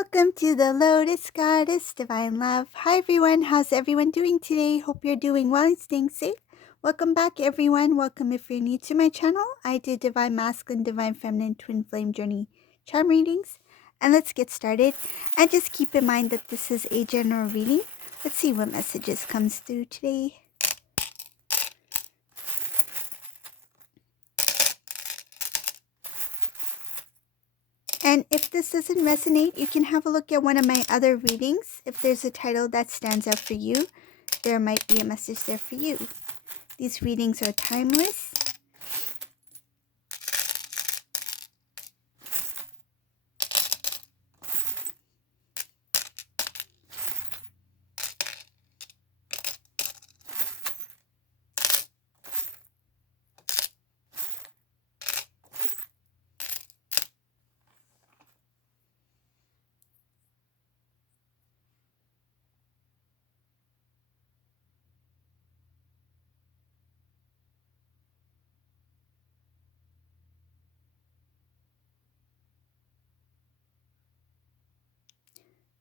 Welcome to the Lotus Goddess Divine Love. Hi everyone, how's everyone doing today? Hope you're doing well and staying safe. Welcome back everyone. Welcome if you're new to my channel. I do Divine Masculine, Divine Feminine, Twin Flame Journey charm readings. And let's get started. And just keep in mind that this is a general reading. Let's see what messages comes through today. And if this doesn't resonate, you can have a look at one of my other readings. If there's a title that stands out for you, there might be a message there for you. These readings are timeless.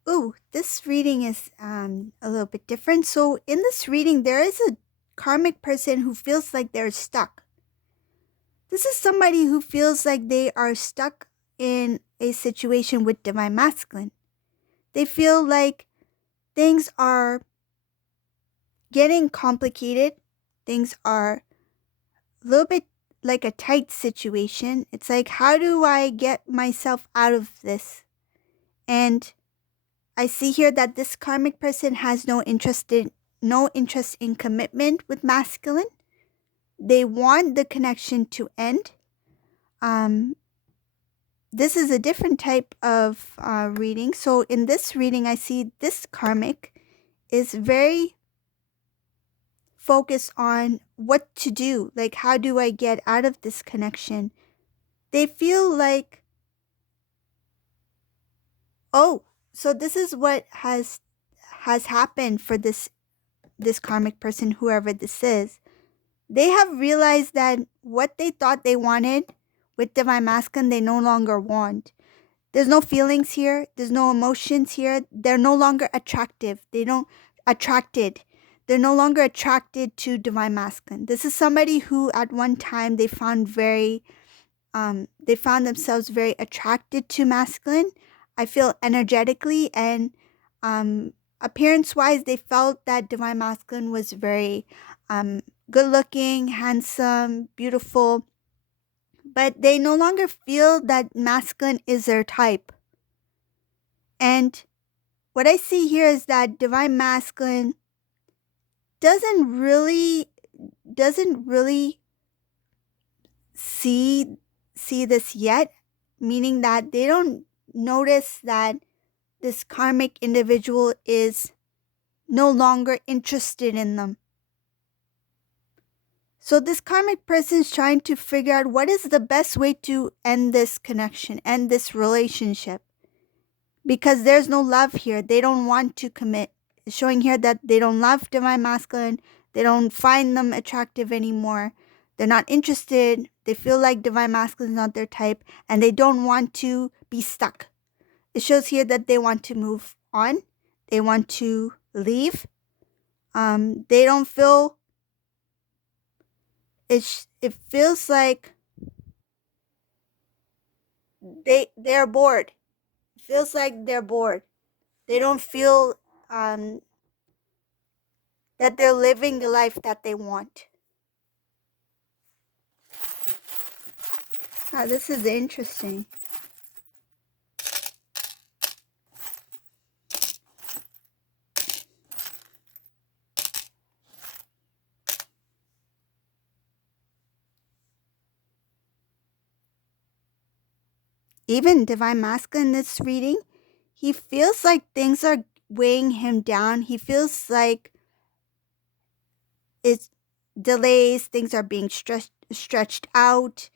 Ooh, this reading is a little bit different. So in this reading, there is a karmic person who feels like they're stuck. This is somebody who feels like they are stuck in a situation with Divine Masculine. They feel like things are getting complicated. Things are a little bit like a tight situation. It's like, how do I get myself out of this? And I see here that this karmic person has no interest in commitment with masculine. They want the connection to end. This is a different type of reading. So in this reading, I see this karmic is very focused on what to do. Like, how do I get out of this connection? They feel like, oh, so this is what has happened for this karmic person, whoever this is. They have realized that what they thought they wanted with Divine Masculine, they no longer want. There's no feelings here. There's no emotions here. They're no longer attractive. They're no longer attracted to Divine Masculine. This is somebody who at one time they found themselves very attracted to masculine. I feel energetically and appearance-wise, they felt that Divine Masculine was very good-looking, handsome, beautiful. But they no longer feel that masculine is their type. And what I see here is that Divine Masculine doesn't really see this yet, meaning that they don't notice that this karmic individual is no longer interested in them. So this karmic person is trying to figure out what is the best way to end this connection, end this relationship. Because there's no love here. They don't want to commit. It's showing here that they don't love Divine Masculine. They don't find them attractive anymore. They're not interested. They feel like Divine Masculine is not their type. And they don't want to be stuck. It shows here that they want to move on. They want to leave. They don't feel... It feels like they're bored. It feels like they're bored. They don't feel that they're living the life that they want. This is interesting. Even Divine Masculine in this reading, he feels like things are weighing him down. He feels like it's delays, things are being stretched out.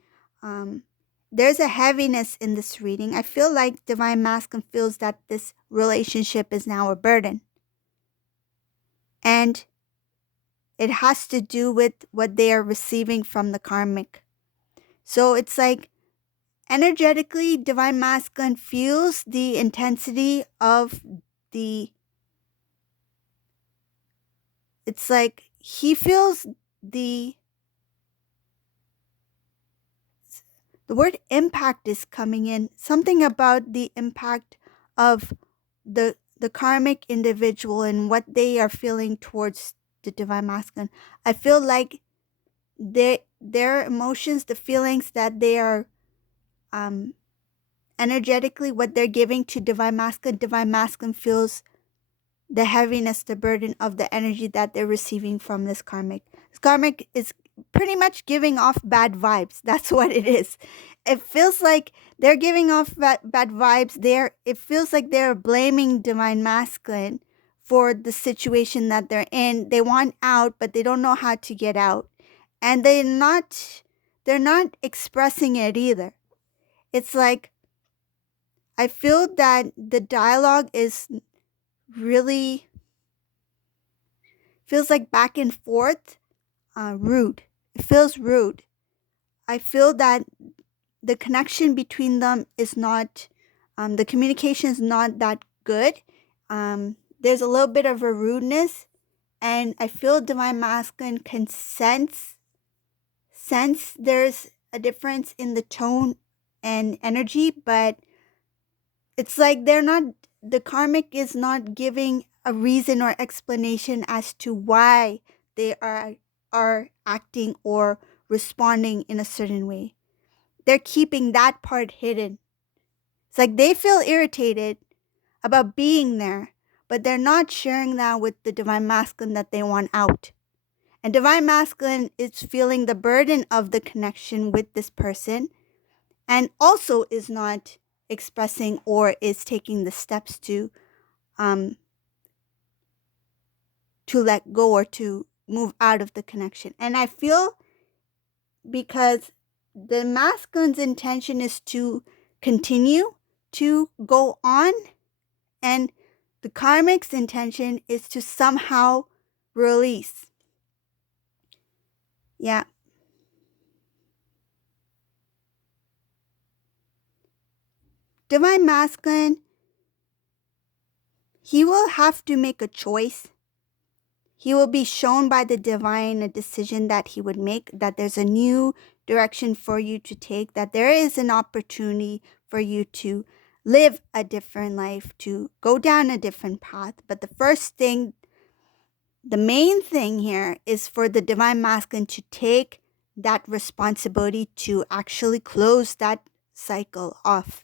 There's a heaviness in this reading. I feel like Divine Masculine feels that this relationship is now a burden. And it has to do with what they are receiving from the karmic. So it's like energetically, divine masculine feels the intensity of the, it's like he feels the the word impact is coming in, something about the impact of the karmic individual and what they are feeling towards the divine masculine. I feel like their emotions, the feelings that they are um energetically, what they're giving to divine masculine feels the heaviness, the burden of the energy that they're receiving from this karmic. This karmic is pretty much giving off bad vibes. That's what it is. It feels like they're giving off bad vibes. It feels like they're blaming divine masculine for the situation that they're in. They want out, but they don't know how to get out. And they're not expressing it either. It's like I feel that the dialogue is really feels like back and forth, rude. It feels rude. I feel that the connection between them is not, the communication is not that good. There's a little bit of a rudeness, and I feel divine masculine can sense there's a difference in the tone and energy, but it's like the karmic is not giving a reason or explanation as to why they are acting or responding in a certain way. They're keeping that part hidden. It's like they feel irritated about being there, but they're not sharing that with the divine masculine that they want out. And divine masculine is feeling the burden of the connection with this person, and also is not expressing or is taking the steps um to let go or to move out of the connection. And I feel because the masculine's intention is to continue to go on, and the karmic's intention is to somehow release. Yeah. Divine masculine, he will have to make a choice. He will be shown by the divine a decision that he would make, that there's a new direction for you to take, that there is an opportunity for you to live a different life, to go down a different path. But the first thing, the main thing here is for the divine masculine to take that responsibility to actually close that cycle off.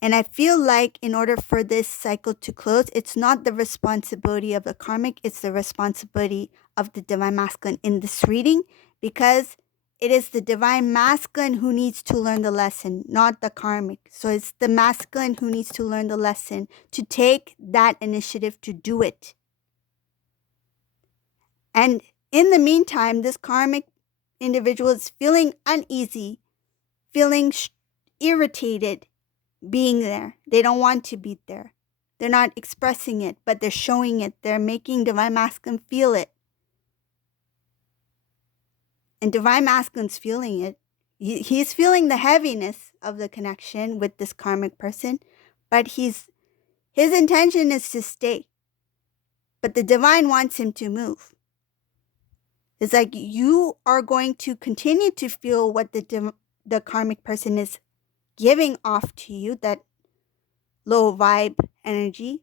And I feel like in order for this cycle to close, it's not the responsibility of the karmic, it's the responsibility of the divine masculine in this reading, because it is the divine masculine who needs to learn the lesson, not the karmic. So it's the masculine who needs to learn the lesson, to take that initiative to do it. And in the meantime, this karmic individual is feeling uneasy, feeling irritated being there. They don't want to be there. They're not expressing it, but they're showing it. They're making divine masculine feel it. And divine masculine's feeling it. He's feeling the heaviness of the connection with this karmic person, but his intention is to stay. But the divine wants him to move. It's like you are going to continue to feel what the karmic person is giving off to you, that low vibe energy,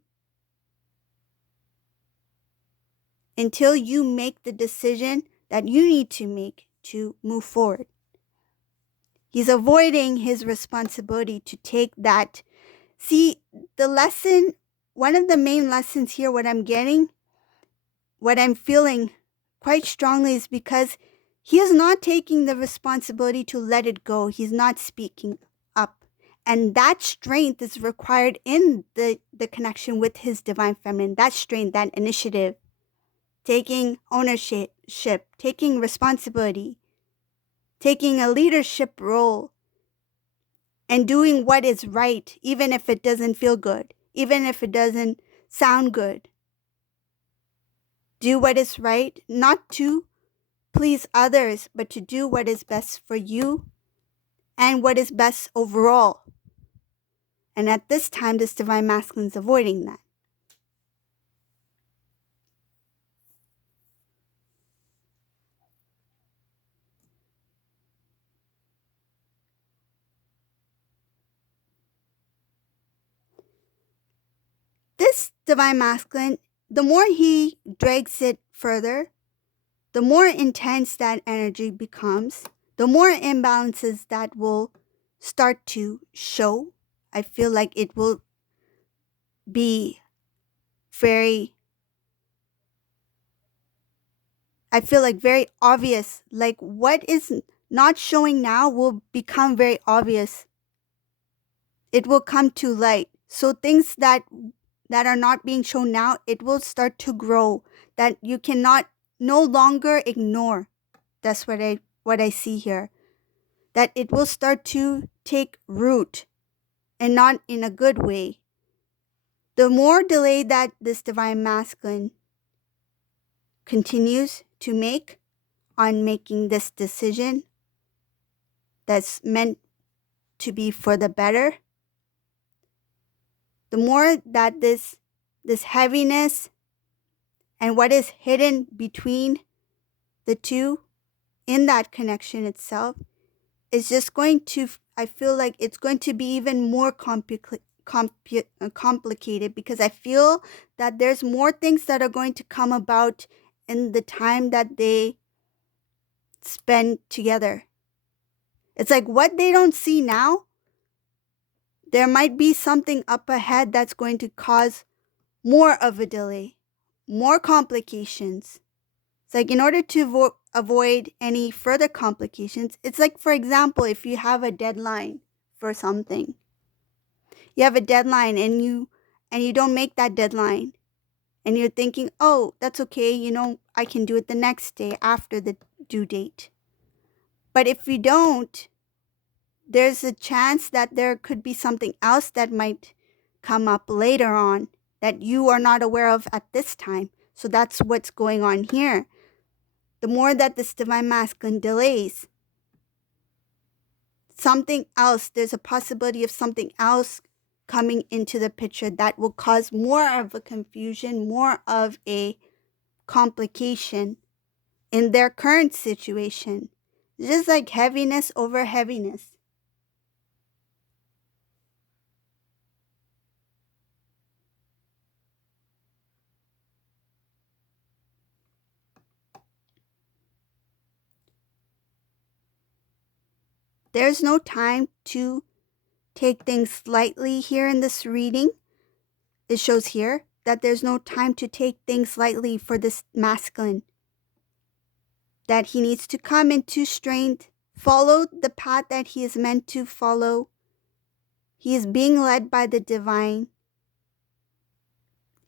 until you make the decision that you need to make to move forward. He's avoiding his responsibility to take that. See, the lesson, one of the main lessons here, what I'm getting, what I'm feeling quite strongly, is because he is not taking the responsibility to let it go. He's not speaking up. And that strength is required in the connection with his divine feminine. That strength, that initiative, taking ownership, taking responsibility, taking a leadership role, and doing what is right, even if it doesn't feel good, even if it doesn't sound good. Do what is right, not to please others, but to do what is best for you and what is best overall. And at this time, this divine masculine is avoiding that. This divine masculine, the more he drags it further, the more intense that energy becomes, the more imbalances that will start to show. I feel like it will be very obvious. Like what is not showing now will become very obvious. It will come to light. So things that are not being shown now, it will start to grow, that you cannot no longer ignore. That's what I see here. That it will start to take root, and not in a good way. The more delay that this divine masculine continues to make on making this decision that's meant to be for the better, the more that this heaviness and what is hidden between the two in that connection itself is just going to, I feel like it's going to be even more complicated, because I feel that there's more things that are going to come about in the time that they spend together. It's like what they don't see now, there might be something up ahead that's going to cause more of a delay, more complications. It's like in order to avoid any further complications, it's like, for example, if you have a deadline for something, you have a deadline and you don't make that deadline, and you're thinking, oh, that's okay, I can do it the next day after the due date. But if you don't, there's a chance that there could be something else that might come up later on that you are not aware of at this time. So that's what's going on here. The more that this divine masculine delays, something else, there's a possibility of something else coming into the picture that will cause more of a confusion, more of a complication in their current situation. Just like heaviness over heaviness. There's no time to take things lightly here in this reading. It shows here that there's no time to take things lightly for this masculine. That he needs to come into strength, follow the path that he is meant to follow. He is being led by the divine.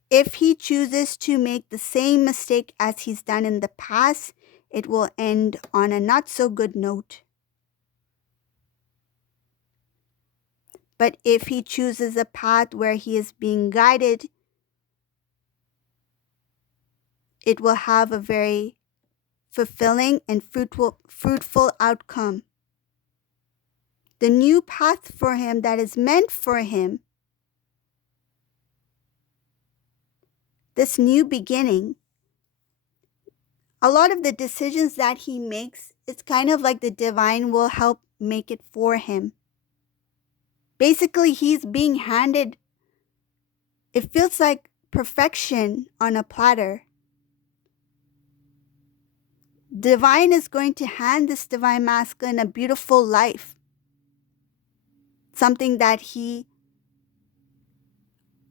If he chooses to make the same mistake as he's done in the past, it will end on a not so good note. But if he chooses a path where he is being guided, it will have a very fulfilling and fruitful outcome. The new path for him that is meant for him, this new beginning, a lot of the decisions that he makes, it's kind of like the divine will help make it for him. Basically, he's being handed, it feels like perfection on a platter. Divine is going to hand this divine masculine a beautiful life. Something that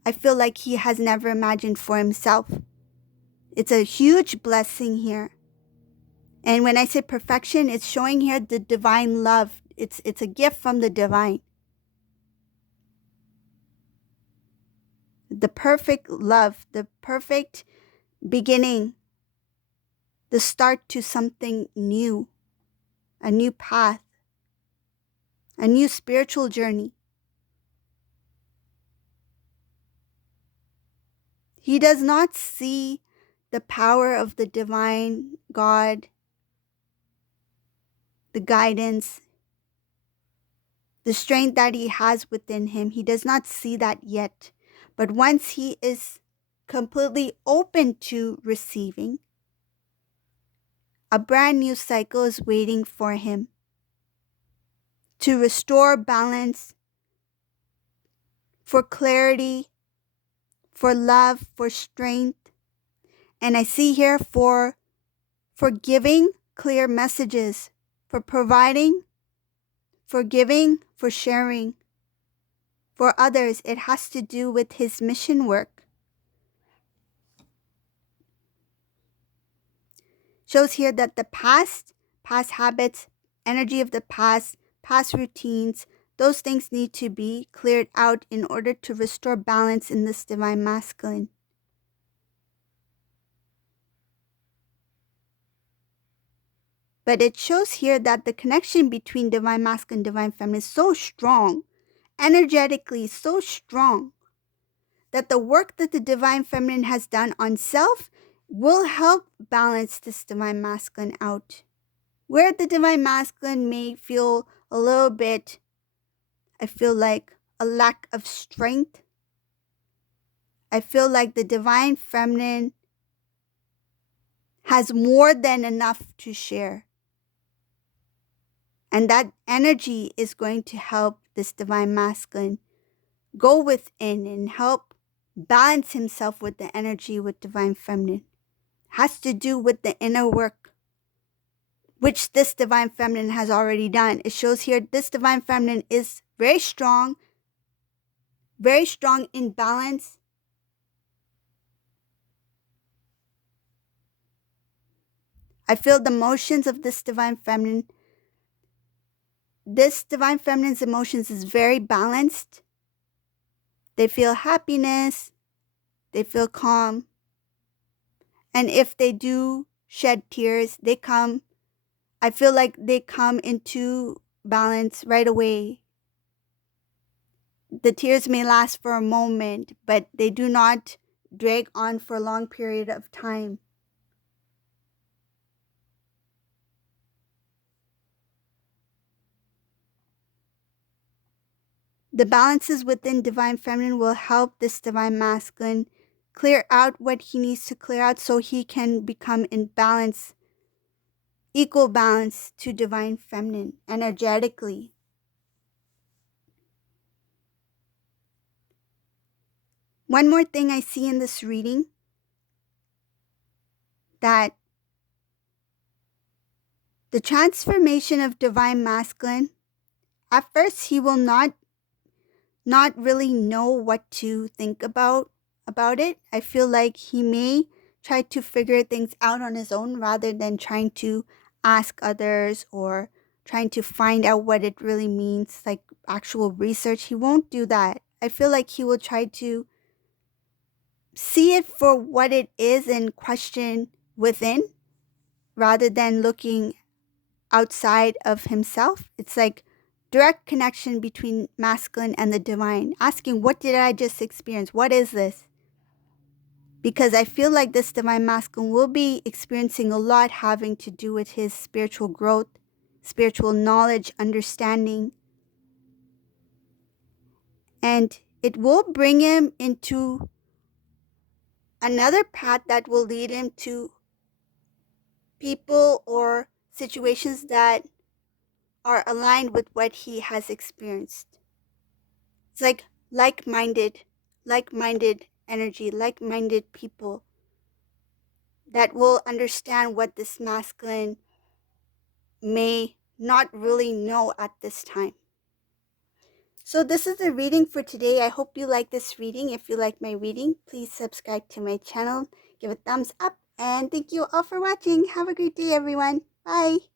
I feel like he has never imagined for himself. It's a huge blessing here. And when I say perfection, it's showing here the divine love. It's a gift from the divine. The perfect love, the perfect beginning, the start to something new, a new path, a new spiritual journey. He does not see the power of the divine God, the guidance. the strength that he has within him. He does not see that yet. But once he is completely open to receiving, a brand new cycle is waiting for him to restore balance, for clarity, for love, for strength. And I see here for giving clear messages, for providing, for giving, for sharing, for others. It has to do with his mission work. Shows here that the past habits, energy of the past routines, those things need to be cleared out in order to restore balance in this divine masculine. But it shows here that the connection between divine masculine and divine feminine is so strong, energetically so strong, that the work that the divine feminine has done on self will help balance this divine masculine out. Where the divine masculine may feel a little bit, I feel like, a lack of strength, I feel like the divine feminine has more than enough to share. And that energy is going to help this divine masculine go within and help balance himself with the energy with divine feminine. Has to do with the inner work, which this divine feminine has already done. It shows here this divine feminine is very strong in balance. I feel the emotions of this divine feminine. This divine feminine's emotions is very balanced. They feel happiness. They feel calm. And if they do shed tears, I feel like they come into balance right away. The tears may last for a moment, but they do not drag on for a long period of time. The balances within divine feminine will help this divine masculine clear out what he needs to clear out so he can become in balance, equal balance to divine feminine energetically. One more thing I see in this reading, that the transformation of divine masculine, at first he will not really know what to think about it. I feel like he may try to figure things out on his own rather than trying to ask others or trying to find out what it really means, like actual research. He won't do that. I feel like he will try to see it for what it is and question within rather than looking outside of himself. It's like direct connection between masculine and the divine, asking, what did I just experience? What is this? Because I feel like this divine masculine will be experiencing a lot having to do with his spiritual growth, spiritual knowledge, understanding. And it will bring him into another path that will lead him to people or situations that are aligned with what he has experienced. It's like like-minded energy, like-minded people that will understand what this masculine may not really know at this time. So this is the reading for today. I hope you like this reading. If you like my reading, please subscribe to my channel, give a thumbs up, and thank you all for watching. Have a great day, everyone. Bye.